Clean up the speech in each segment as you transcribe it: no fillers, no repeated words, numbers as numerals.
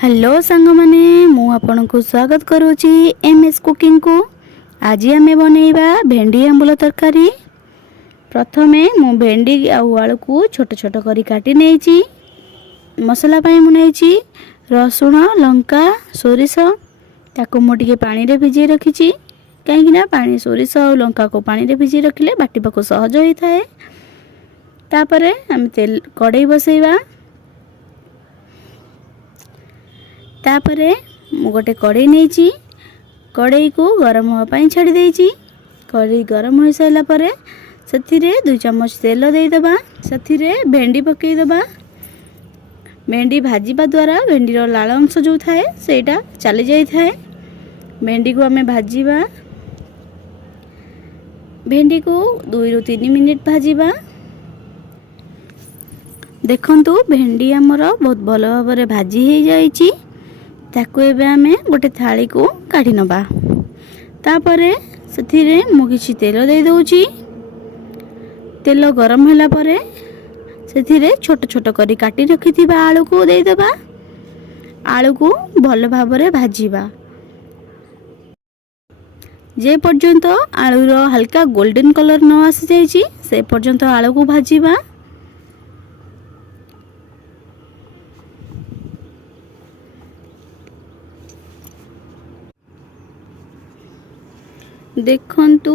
Hello सांग माने मु आपन को स्वागत करूची एमएस कुकिंग को। आज आमे बनेइबा भेंडी आंबुल तरकारी। प्रथमे मु भेंडी आउ आलू को छोट छोट करी काटी नेइची। मसला पई मु नेइची रसुण लंका सोरिष ताको मु टिके पानी रे भिजे रखिची। काहेकि ना पानी सोरिष और लंका को पानी रे भिजे रखिले बाटिबा को सहज होई थाए। तापरे हम तेल कड़ाई बसैबा। तापरे मु गोटे कड़ाई नेइची। कड़ाई को गरम होवा पई छाड़ी देइची। कड़ाई गरम होई साइला परे सथिरे 2 चम्मच तेल देई दबा। सथिरे भेंडी पकेई दबा। भेंडी भाजीबा द्वारा भेंडी रो लाल अंश जो थाए सेटा चली जाई थाए। भेंडी को हमें भाजीबा। भेंडी को 2 ରୁ 3 मिनिट भाजीबा। देखंतु भेंडी हमर बहुत भलो भाबरे भाजी हे जाईची। ताको एबे हमें गोटे थाली को काढी नबा। तापरे सथिरे मु किछि तेल दे दउची। तेल गरम होला परे सथिरे छोट छोट करी काटी रखिथिबा आलू को दे देबा। आलू को भलो भाबरे भाजीबा। जे पर्यंत आलू रो हल्का गोल्डन कलर न आसी जाईची से पर्यंत आलू को भाजीबा। देखंतु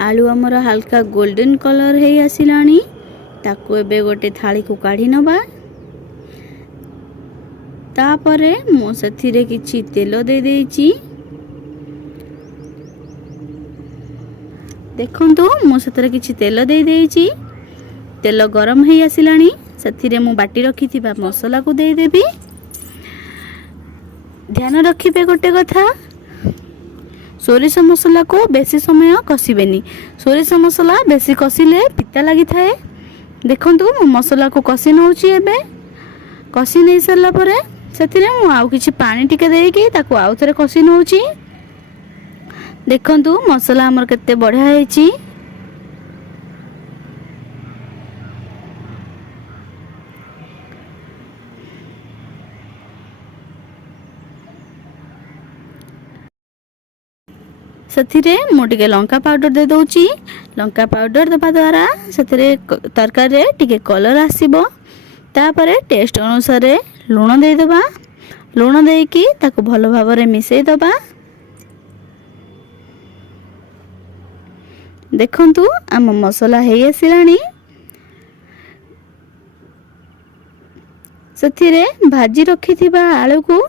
आलू हमर हल्का गोल्डन कलर हे आसिलानी। ताको एबे गोटे थाली को काढी नबा। तापरे मो सथिरे किछि तेल दे देइची। देखंतु मो सथिरे किछि तेल दे देइची। तेल गरम हे आसिलानी। सथिरे मु बाटी रखिथिबा मसला को दे देबी। ध्यान रखिबे गोटे कथा, सोरिष मसला को बेसी समय कसिबेनी। सोरिष मसला बेसी कसिले पिता लागि थाए। देखंतु मु मसला को कसी नउची। एबे कसी नै सरला परे सेथिरे मु आउ किछि पानी टिके देकी ताको आउ थरे कसी नउची। देखंतु मसला हमर केते बढ़िया हेची। सथिरे मु टिके लंका पाउडर दे दउची। लंका पाउडर दबा द्वारा सथिरे तरकारी रे टिके कलर आसीबो। तापरे टेस्ट अनुसार लूण दे दबा। लूण देकी ताको भलो भाबरे मिसई दबा। देखंतु आम मसला हे आसिलानी। सथिरे भाजी रखिथिबा आलू को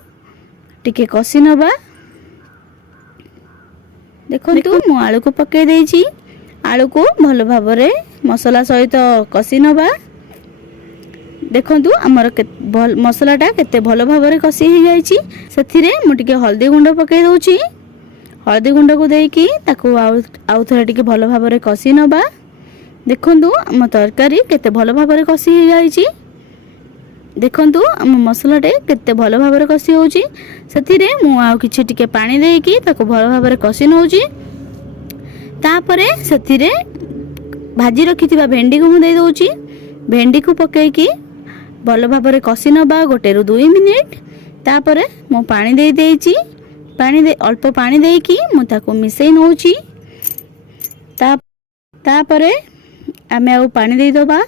टिके कसी नबा। देखंतु मु आलू को पके देइची। आलू को भलो भाबरे मसला सहित कसी नबा। देखंतु हमर मसलाटा केते भलो भाबरे कसी हे जाईची। सेथिरे मु टिके हल्दी गुंड पके दउची। हल्दी गुंड को देकी ताको आउ थरे टिके भलो भाबरे कसी नबा। देखंतु हम तरकारी केते भलो भाबरे कसी हे जाईची। देखंतु हम मसलाटे केते भलो भाबरे कसी होउची। सेथिरे मु आउ किछि टिके पानी देकी ताको भलो भाबरे कसी नउची। तापरे सेथिरे भाजी रखिथिबा भेंडी को मु दे दउची। भेंडी को पकेकी भलो भाबरे कसी नबा 1 ରୁ 2 मिनिट। तापरे मु पानी दे देइची। पानी दे अल्प पानी देकी मु ताको मिसई नउची। तापरे आमे आउ पानी दे दबा।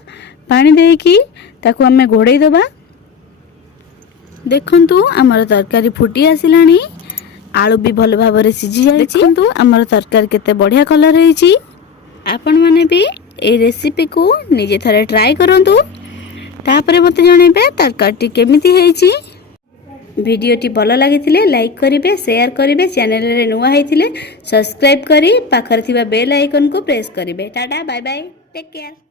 पानी देकी ताको आमे घोड़े दबा। देखंतु हमर तरकारी फुटी आसिलानी। आलू भी भलो भाबरे सिझी जाईची। देखंतु हमर तरकारी केते बढ़िया कलर हेची। आपन माने भी ए रेसिपी को निजे थरे ट्राई करंतु। तापरे मते जणेबे तरकारी केमिति हेची। वीडियोटी भलो लागिथिले लाइक करिवे, शेयर करिवे, चैनल रे नुवा हेथिले सब्सक्राइब करी पाखर थिबा बेल आइकन को प्रेस करिवे। Ta ta bye bye, take care.